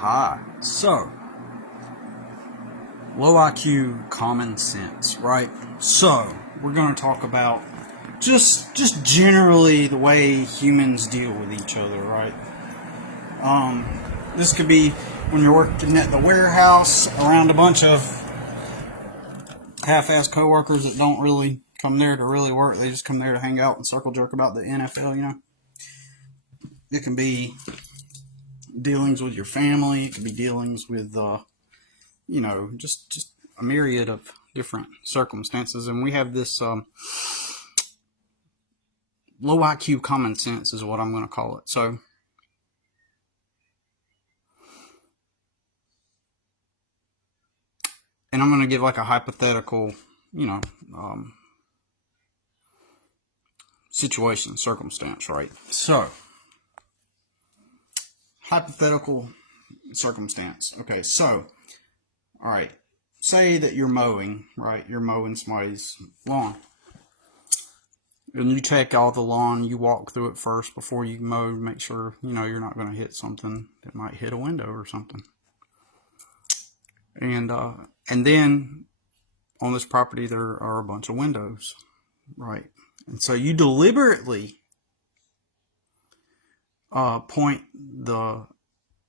Hi. So, low IQ common sense, right? So, we're going to talk about just generally the way humans deal with each other, right? This could be when you're working at the warehouse around a bunch of half-assed coworkers that don't really come there to really work. They just come there to hang out and circle jerk about the NFL. It can be dealings with your family. It can be dealings with, just a myriad of different circumstances. And we have this low IQ common sense is what I'm going to call it. So, and I'm going to give like a hypothetical, situation, circumstance, right? So, hypothetical circumstance. Okay, so, all right, say that you're mowing, right? You're mowing somebody's lawn. And you check all the lawn, you walk through it first before you mow, make sure, you're not going to hit something that might hit a window or something. And then on this property there are a bunch of windows, right? And so you deliberately point the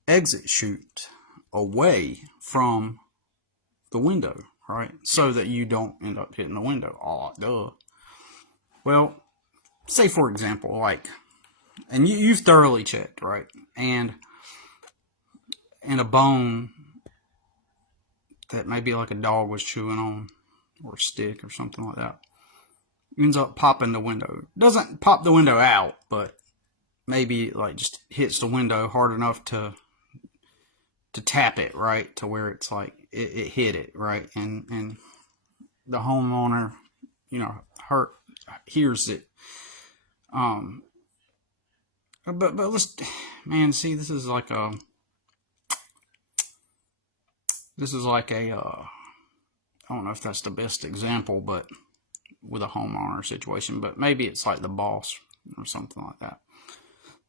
exit chute away from the window, right? So that you don't end up hitting the window. Oh, duh. Well, say for example, and you've thoroughly checked, right? And a bone that maybe like a dog was chewing on, or a stick or something like that, ends up popping the window. Doesn't pop the window out, but maybe just hits the window hard enough to tap it, right? To where it's like it hit it, right? And the homeowner, hears it. But let's, man, see, this is like a I don't know if that's the best example, but with a homeowner situation, but maybe it's like the boss or something like that.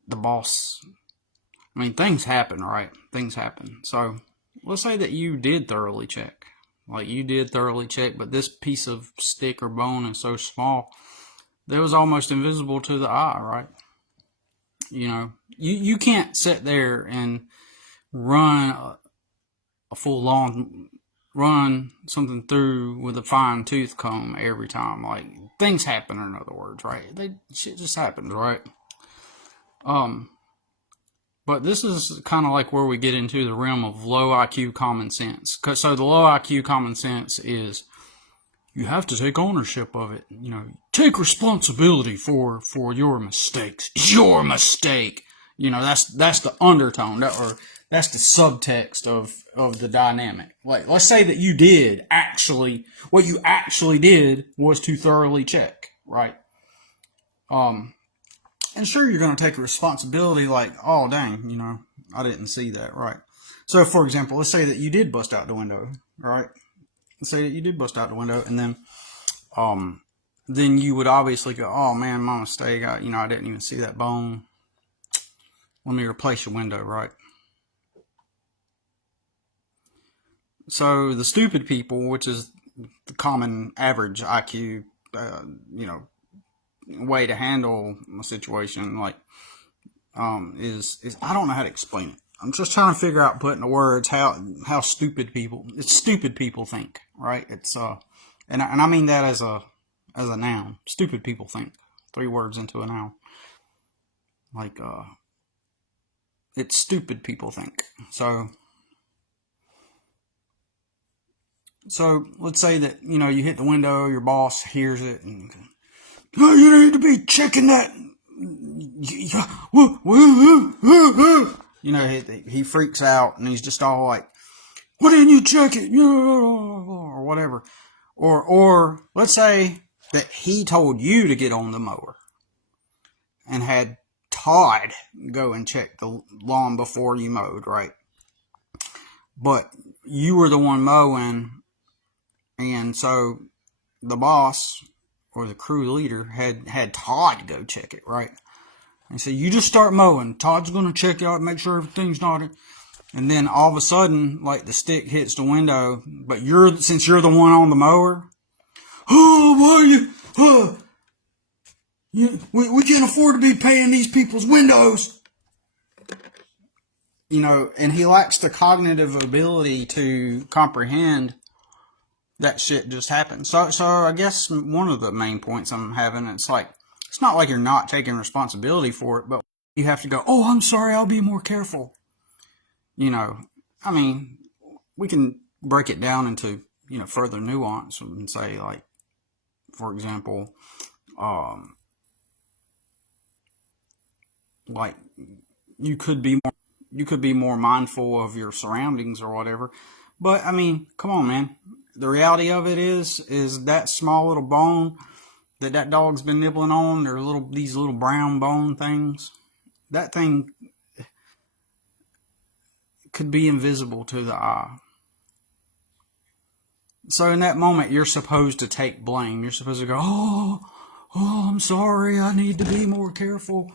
The boss, I mean, things happen, right? Things happen. So let's say that you did thoroughly check. But this piece of stick or bone is so small that it was almost invisible to the eye, right? You can't sit there and run a full lawn, run something through with a fine tooth comb every time. Like, things happen, in other words, right? Shit just happens, right? But this is kind of like where we get into the realm of low IQ common sense. So the low IQ common sense is you have to take ownership of it. Take responsibility for your mistakes. It's your mistake. That's the undertone, or that's the subtext of the dynamic. Like, let's say that you did actually, what you actually did was to thoroughly check, right? And sure, you're going to take a responsibility like, oh, dang, I didn't see that, right? So, for example, let's say that you did bust out the window, right? Let's say that you did bust out the window, and then you would obviously go, oh, man, my mistake, I didn't even see that bone. Let me replace your window, right? So, the stupid people, which is the common average IQ, way to handle a situation, is I don't know how to explain it. I'm just trying to figure out, put into words how stupid people think, right? It's and I mean that as a noun. Stupid people think. 3 words into a noun. It's stupid people think. So let's say that you hit the window, your boss hears it, and you need to be checking that. He freaks out and he's just all like, "Why didn't you check it?" Or whatever. Or let's say that he told you to get on the mower and had Todd go and check the lawn before you mowed, right? But you were the one mowing, and so the boss or the crew leader had Todd go check it, right? And so you just start mowing. Todd's going to check it out, make sure everything's not. And then all of a sudden, like the stick hits the window, but since you're the one on the mower, oh, why are we can't afford to be paying these people's windows. And he lacks the cognitive ability to comprehend that shit just happened. So I guess one of the main points I'm having, it's not like you're not taking responsibility for it, but you have to go, oh, I'm sorry, I'll be more careful. I mean, we can break it down into, further nuance and say, like, for example, like you could be more mindful of your surroundings or whatever. But I mean, come on, man. The reality of it is that small little bone that dog's been nibbling on, these little brown bone things. That thing could be invisible to the eye. So in that moment, you're supposed to take blame. You're supposed to go, oh, I'm sorry, I need to be more careful.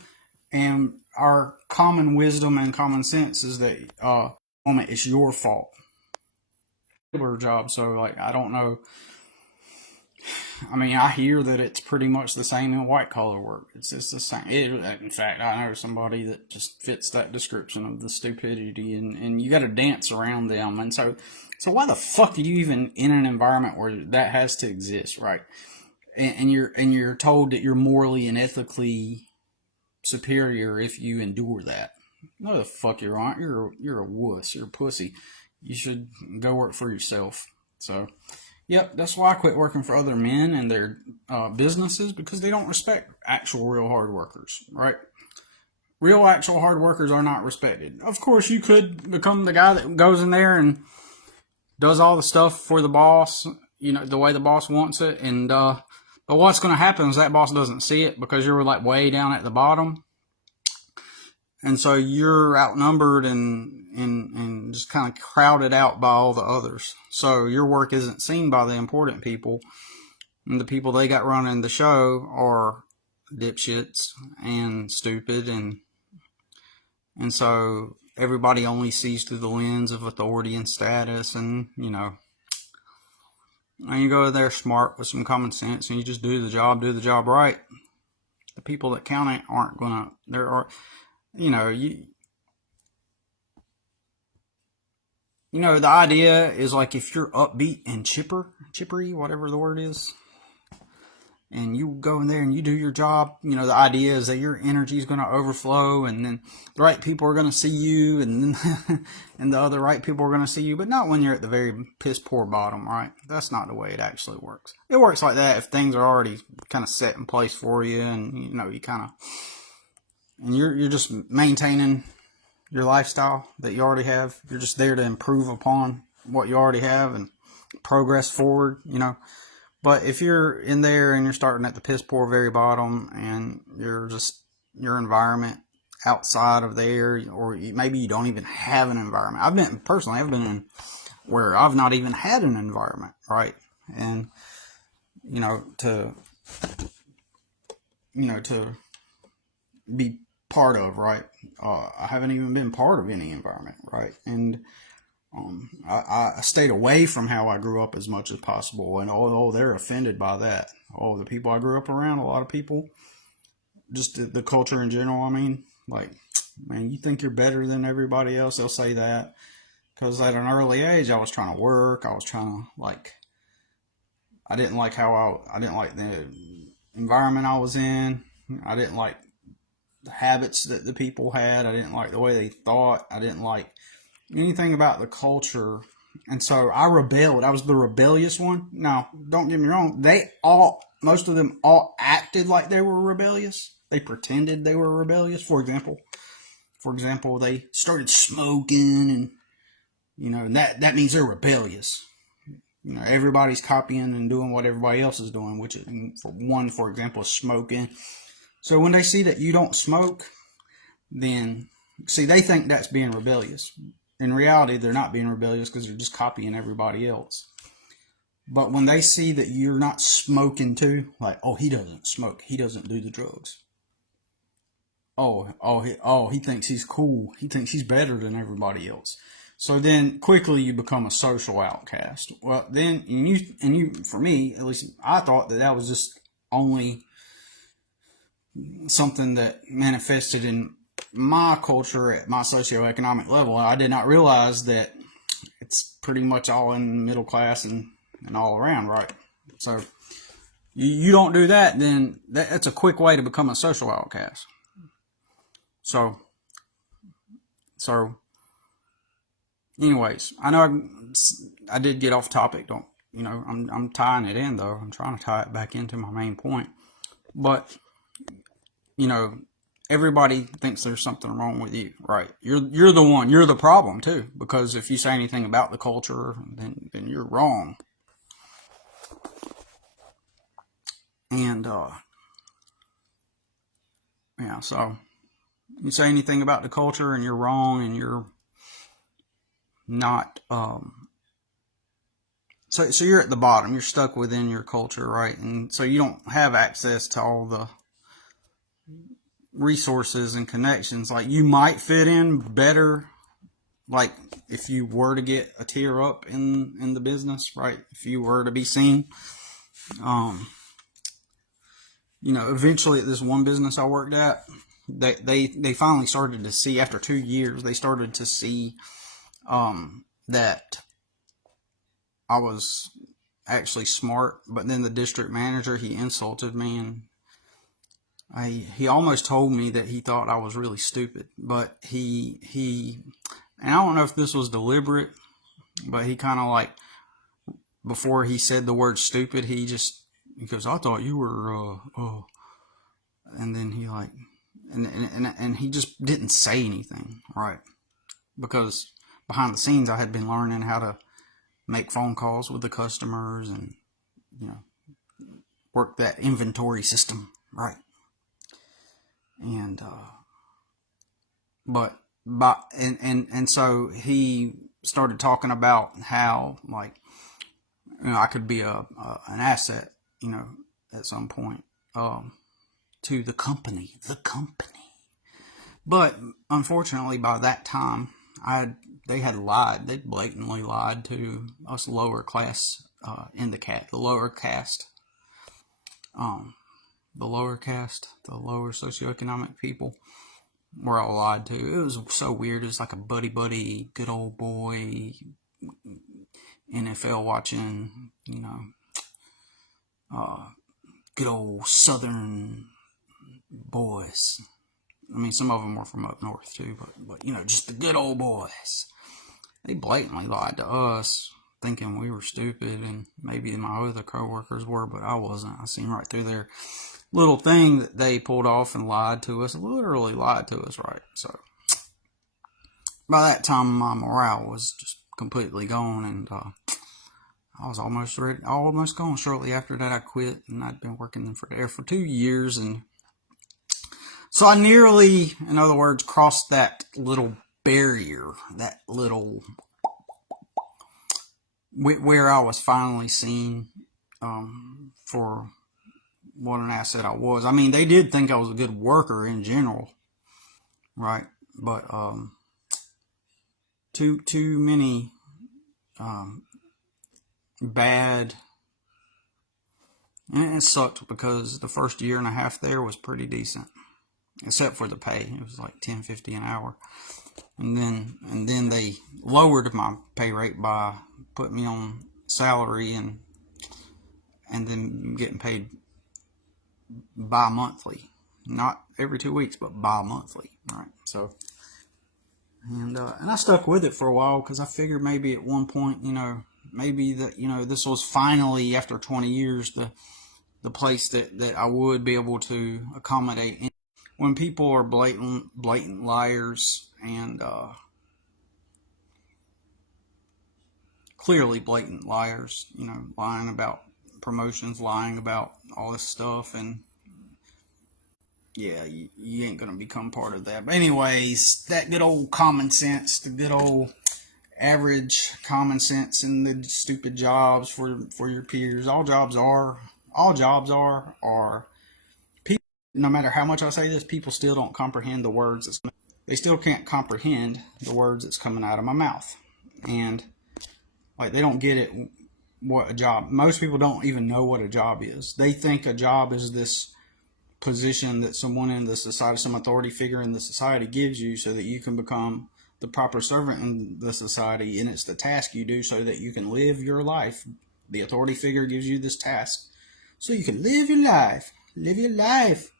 And our common wisdom and common sense is that moment it's your fault. Job. So, like, I don't know. I mean, I hear that it's pretty much the same in white collar work. It's just the same. In fact, I know somebody that just fits that description of the stupidity, and you got to dance around them. And so why the fuck are you even in an environment where that has to exist, right? And you're told that you're morally and ethically superior if you endure that. No, the fuck you aren't. You're a wuss. You're a pussy. You should go work for yourself. So. Yep, that's why I quit working for other men and their businesses, because they don't respect actual real hard workers, right? Real actual hard workers are not respected. Of course, you could become the guy that goes in there and does all the stuff for the boss, the way the boss wants it. And but what's going to happen is that boss doesn't see it because you're like way down at the bottom. And so you're outnumbered and just kind of crowded out by all the others. So your work isn't seen by the important people. And the people they got running the show are dipshits and stupid. And so everybody only sees through the lens of authority and status. And, and you go there smart with some common sense and you just do the job right. The people that count it aren't going to, the idea is like if you're upbeat and chippery, whatever the word is, and you go in there and you do your job, the idea is that your energy is going to overflow and then the right people are going to see you and then and the other right people are going to see you, but not when you're at the very piss poor bottom, right? That's not the way it actually works. It works like that if things are already kind of set in place for you and, you kind of, and you're just maintaining your lifestyle that you already have. You're just there to improve upon what you already have and progress forward, But if you're in there and you're starting at the piss poor very bottom and you're just your environment outside of there, or maybe you don't even have an environment. I've been in where I've not even had an environment, right? And, to be part of, right? I haven't even been part of any environment, right? And I stayed away from how I grew up as much as possible. And they're offended by that. The people I grew up around, a lot of people, just the culture in general. I mean, like, man, you think you're better than everybody else? They'll say that because at an early age, I was trying to work. I was trying to I didn't like the environment I was in. I didn't like the habits that the people had. I didn't like the way they thought. I didn't like anything about the culture. And so I rebelled. I was the rebellious one. Now, don't get me wrong. Most of them all acted like they were rebellious. They pretended they were rebellious. For example, they started smoking and, that means they're rebellious. Everybody's copying and doing what everybody else is doing, which for example, is smoking. So when they see that you don't smoke, then, they think that's being rebellious. In reality, they're not being rebellious because they're just copying everybody else. But when they see that you're not smoking too, like, oh, he doesn't smoke, he doesn't do the drugs, he thinks he's cool. He thinks he's better than everybody else. So then quickly you become a social outcast. Well, then, and you, for me, at least I thought that was just only something that manifested in my culture at my socioeconomic level. I did not realize that it's pretty much all in middle class and all around, right? So you don't do that, then that's a quick way to become a social outcast. So anyways, I know I did get off topic. I'm tying it in though. I'm trying to tie it back into my main point. But everybody thinks there's something wrong with you, right? You're the one. You're the problem too, because if you say anything about the culture, then you're wrong. And yeah, so you say anything about the culture and you're wrong, and you're not so you're at the bottom. You're stuck within your culture, right? And so you don't have access to all the resources and connections. Like, you might fit in better, like if you were to get a tier up in the business, right? If you were to be seen, eventually at this one business I worked at, they finally started to see, after 2 years, they started to see that I was actually smart. But then the district manager, he insulted me, and he almost told me that he thought I was really stupid. But he and I don't know if this was deliberate, but he kind of, like, before he said the word stupid, he goes, I thought you were and then he, like, and he just didn't say anything, right? Because behind the scenes I had been learning how to make phone calls with the customers and work that inventory system, right? And so he started talking about how, like, I could be an asset, at some point, to the company. But unfortunately, by that time, they had lied. They blatantly lied to us lower class, the lower caste, the lower socioeconomic people were all lied to. It was so weird. It was like a buddy, good old boy, NFL watching, good old Southern boys. I mean, some of them were from up north too, but just the good old boys. They blatantly lied to us, thinking we were stupid, and maybe my other coworkers were, but I wasn't. I seen right through their little thing that they pulled off and lied to us, literally lied to us, right? So by that time, my morale was just completely gone, and I was almost gone. Shortly after that, I quit, and I'd been working there for 2 years, and so I nearly, in other words, crossed that little barrier, that little, where I was finally seen for what an asset I was. I mean, they did think I was a good worker in general, right? But too many bad, and it sucked because the first year and a half there was pretty decent, except for the pay. It was like $10.50 an hour, and then they lowered my pay rate by putting me on salary and then getting paid bi-monthly, not every 2 weeks, but bi-monthly, right? So, and I stuck with it for a while because I figured maybe at one point, maybe that, this was finally, after 20 years, the place that I would be able to accommodate. When people are blatant liars and clearly blatant liars, lying about promotions, lying about all this stuff, and yeah, you ain't gonna become part of that. But anyways, that good old common sense, the good old average common sense, and the stupid jobs for your peers. All jobs are people no matter how much I say this, people still don't comprehend the words. They still can't comprehend the words that's coming out of my mouth. And like, they don't get it, what a job. Most people don't even know what a job is. They think a job is this position that someone in the society, some authority figure in the society gives you so that you can become the proper servant in the society, and it's the task you do so that you can live your life. The authority figure gives you this task so you can live your life,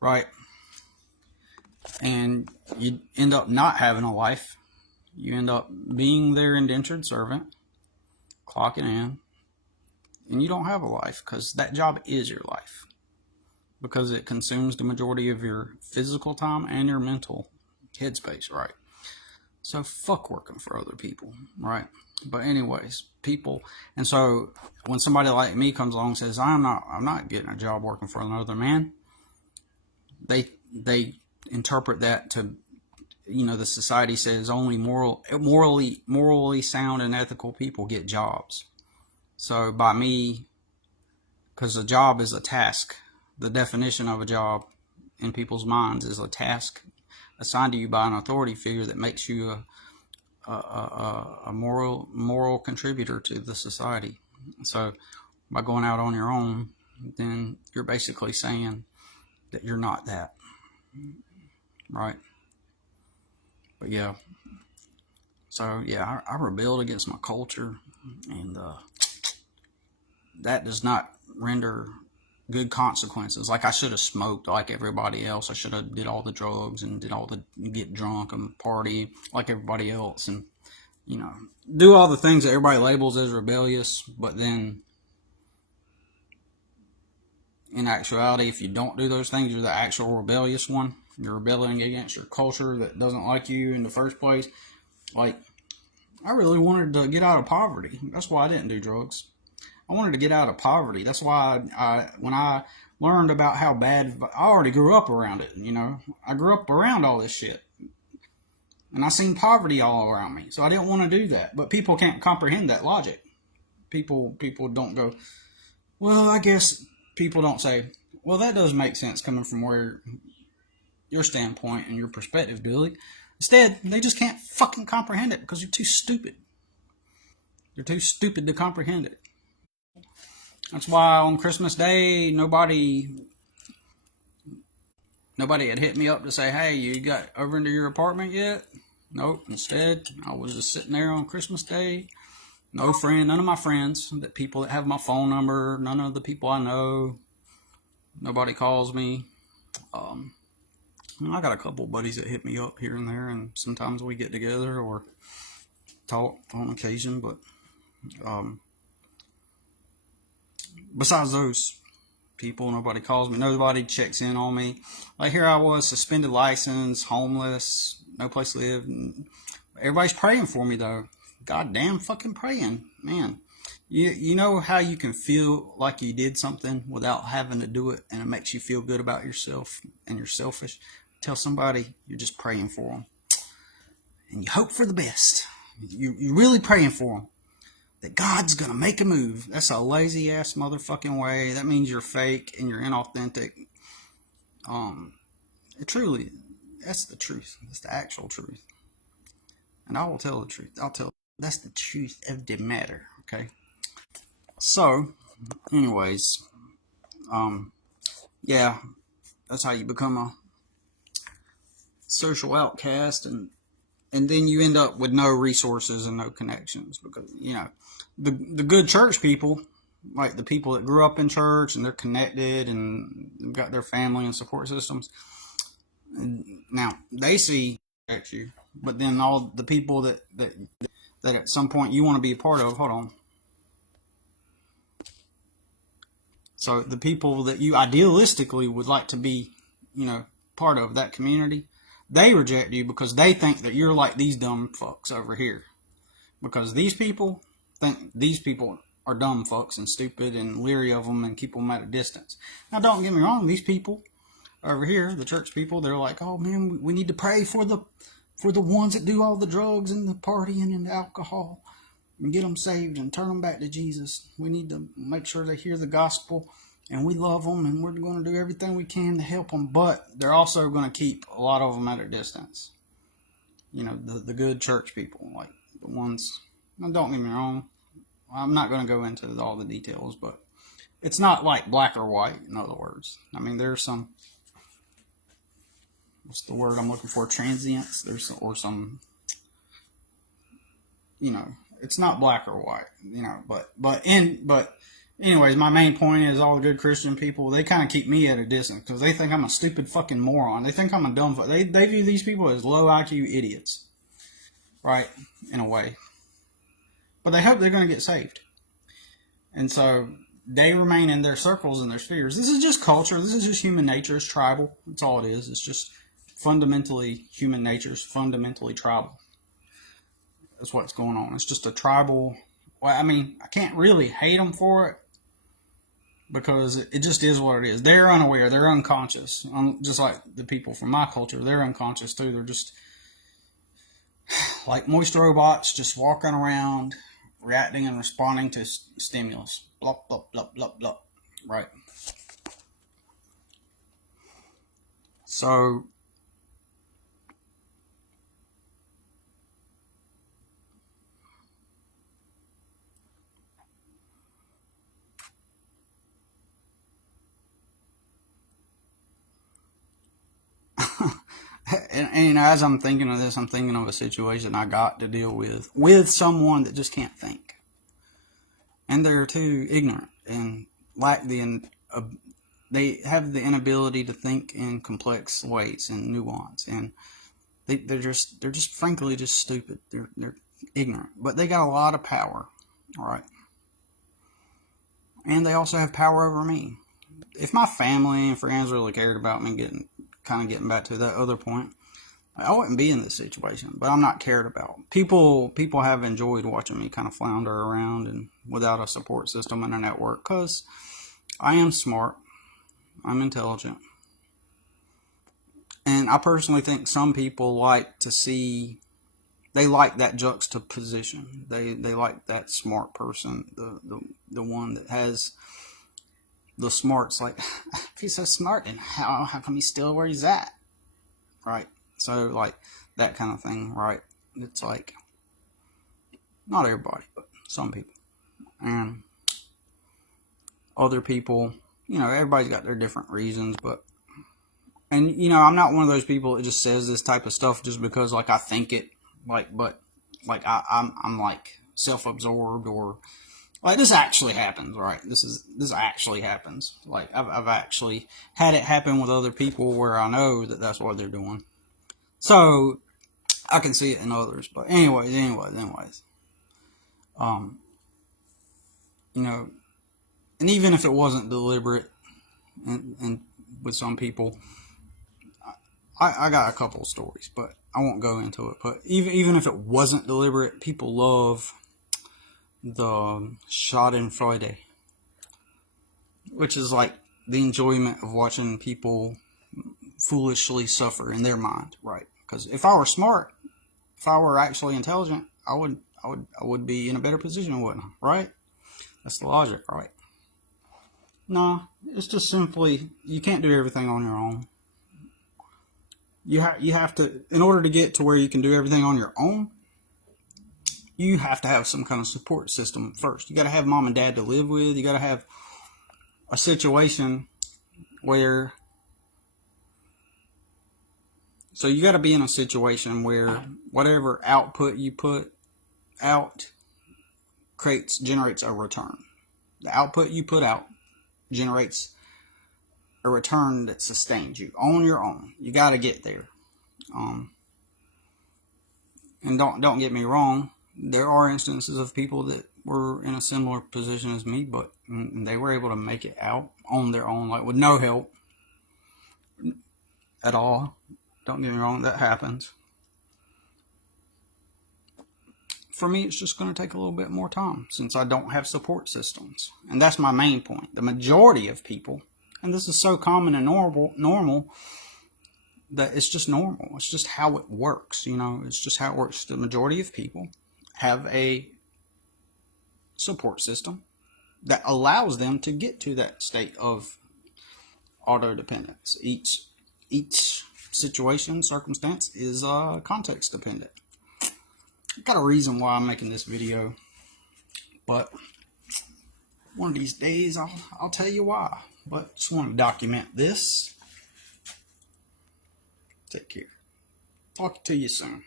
right? And you end up not having a life. You end up being their indentured servant, clocking in, and you don't have a life, because that job is your life, because it consumes the majority of your physical time and your mental headspace, right? So fuck working for other people, right? But anyways, people, and so when somebody like me comes along and says, I'm not getting a job working for another man, they interpret that to, the society says only morally sound and ethical people get jobs. So by me, because a job is a task, the definition of a job in people's minds is a task assigned to you by an authority figure that makes you a moral contributor to the society. So by going out on your own, then you're basically saying that you're not that, right? But yeah, so yeah, I rebelled against my culture, and that does not render good consequences. Like, I should have smoked like everybody else. I should have did all the drugs and get drunk and party like everybody else, and do all the things that everybody labels as rebellious. But then in actuality, if you don't do those things, you're the actual rebellious one. You're rebelling against your culture that doesn't like you in the first place. Like, I really wanted to get out of poverty. That's why I didn't do drugs. I wanted to get out of poverty. That's why when I learned about how bad, I already grew up around it, I grew up around all this shit. And I seen poverty all around me. So I didn't want to do that. But people can't comprehend that logic. People don't go, well, I guess people don't say, well, that does make sense coming from where your standpoint and your perspective, Billy. Instead, they just can't fucking comprehend it because you're too stupid. You're too stupid to comprehend it. That's why on Christmas Day, nobody had hit me up to say, hey, you got over into your apartment yet? Nope. Instead, I was just sitting there on Christmas Day. None of my friends, that people that have my phone number, none of the people I know, nobody calls me. I got a couple buddies that hit me up here and there, and sometimes we get together or talk on occasion, but besides those people, nobody calls me, nobody checks in on me. Like, here I was, suspended license, homeless, no place to live. Everybody's praying for me, though. Goddamn fucking praying, man. You know how you can feel like you did something without having to do it, and it makes you feel good about yourself, and you're selfish? Tell somebody you're just praying for them, and you hope for the best. You're really praying for them, that God's gonna make a move. That's a lazy ass motherfucking way. That means you're fake and you're inauthentic. Truly, that's the truth. That's the actual truth. And I will tell the truth. That's the truth of the matter. Okay. So, anyways, yeah, that's how you become a social outcast, and then you end up with no resources and no connections, because the good church people, like the people that grew up in church and they're connected and got their family and support systems, now they see at you. But then all the people that at some point you want to be a part of, hold on. So the people that you idealistically would like to be, part of that community, they reject you because they think that you're like these dumb fucks over here. Because these people think these people are dumb fucks and stupid and leery of them and keep them at a distance. Now, don't get me wrong, these people over here, the church people, they're like, oh man, we need to pray for the ones that do all the drugs and the partying and the alcohol, and get them saved and turn them back to Jesus. We need to make sure they hear the gospel and we love them, and we're going to do everything we can to help them, but they're also going to keep a lot of them at a distance. You know, the good church people, like the ones, don't get me wrong, I'm not going to go into all the details, but it's not like black or white, in other words. I mean, there's some, what's the word I'm looking for, transients, or some, it's not black or white, but anyways, my main point is all the good Christian people, they kind of keep me at a distance because they think I'm a stupid fucking moron. They think I'm a dumb, they view these people as low IQ idiots, right, in a way. But they hope they're going to get saved. And so they remain in their circles and their spheres. This is just culture. This is just human nature. It's tribal. That's all it is. It's just fundamentally human nature. It's fundamentally tribal. That's what's going on. It's just a tribal. Well, I mean, I can't really hate them for it because it just is what it is. They're unaware. They're unconscious. Just like the people from my culture, they're unconscious too. They're just like moist robots, just walking around, reacting and responding to stimulus. Blah, blah, blah, blah, blah. Right. So, and as I'm thinking of this, I'm thinking of a situation I got to deal with someone that just can't think. And they're too ignorant and lack they have the inability to think in complex ways and nuance, and they're just frankly just stupid. They're ignorant, but they got a lot of power, all right. And they also have power over me. If my family and friends really cared about me, getting back to that other point, I wouldn't be in this situation, but I'm not cared about. People have enjoyed watching me kind of flounder around and without a support system and a network, because I am smart, I'm intelligent, and I personally think some people like to see, they like that juxtaposition. They like that smart person, the one that has the smarts. Like, if he's so smart, and how come he's still where he's at, right? So, like, that kind of thing, right? It's like, not everybody, but some people. And other people, everybody's got their different reasons, but, and, I'm not one of those people that just says this type of stuff just because, like, I think it, like, but, like, I'm like, self-absorbed, or, like, this actually happens, right? This actually happens. Like, I've actually had it happen with other people where I know that that's what they're doing. So, I can see it in others. But anyways. And even if it wasn't deliberate, and with some people, I got a couple of stories, but I won't go into it. But even if it wasn't deliberate, people love the Schadenfreude, which is like the enjoyment of watching people foolishly suffer in their mind, right? Because if I were smart, if I were actually intelligent, I would be in a better position, wouldn't I? Right? That's the logic, right? No, it's just simply, you can't do everything on your own. You have to, in order to get to where you can do everything on your own, you have to have some kind of support system first. You got to have mom and dad to live with. You got to have a situation where, so you got to be in a situation where whatever output you put out generates a return. The output you put out generates a return that sustains you on your own. You got to get there. And don't get me wrong, there are instances of people that were in a similar position as me, but they were able to make it out on their own, like with no help at all. Don't get me wrong, that happens. For me, it's just going to take a little bit more time since I don't have support systems. And that's my main point. The majority of people, and this is so common and normal that it's just normal. It's just how it works, it's just how it works. The majority of people have a support system, that allows them to get to that state of auto dependence. Each situation, circumstance is context dependent. Got a reason why I'm making this video, but one of these days I'll tell you why. But just want to document this. Take care. Talk to you soon.